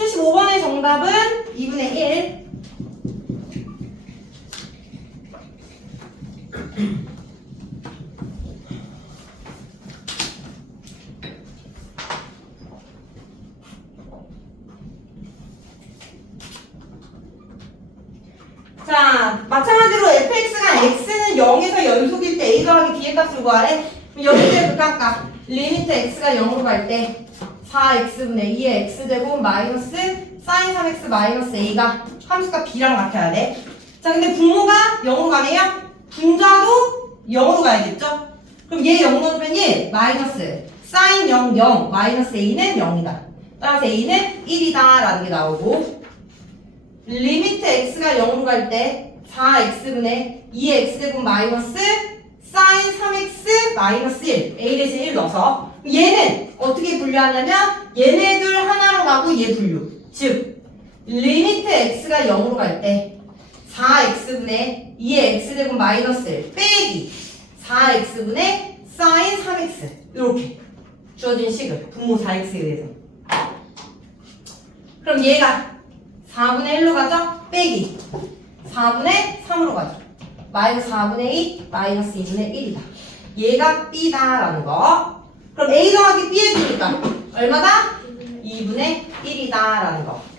75번의 정답은 2분의 1. 자, 마찬가지로 fx가 x는 0에서 연속일 때 a 더하기 b의 값을 구하래. 여기 때 극한값 리미트 x가 0으로 갈 때 4x분의 2의 x제곱 마이너스 사인 3x 마이너스 a가 함수값 b랑 같아야 돼. 자, 근데 분모가 0으로 가네요. 분자도 0으로 가야겠죠? 그럼 얘 0 넣어주면 1 마이너스 사인 0 0 마이너스 a는 0이다. 따라서 a는 1이다 라는 게 나오고 리미트 x가 0으로 갈 때 4x분의 2의 x제곱 마이너스 사인 3x 마이너스 1 a 대신 1 넣어서 얘는 분류하냐면 얘네들 하나로 가고 얘 분류 즉 리미트 x가 0으로 갈 때 4x분의 2의 x제곱 마이너스 1 빼기 4x분의 사인 3x 이렇게 주어진 식을 분모 4x에 의해서 그럼 얘가 4분의 1로 가죠? 빼기 4분의 3으로 가죠. 마이너스 4분의 2 마이너스 2분의 1이다. 얘가 B다라는 거. 그럼 A 더하기 B 해주니까 얼마다? 2분의 1이다 라는 거.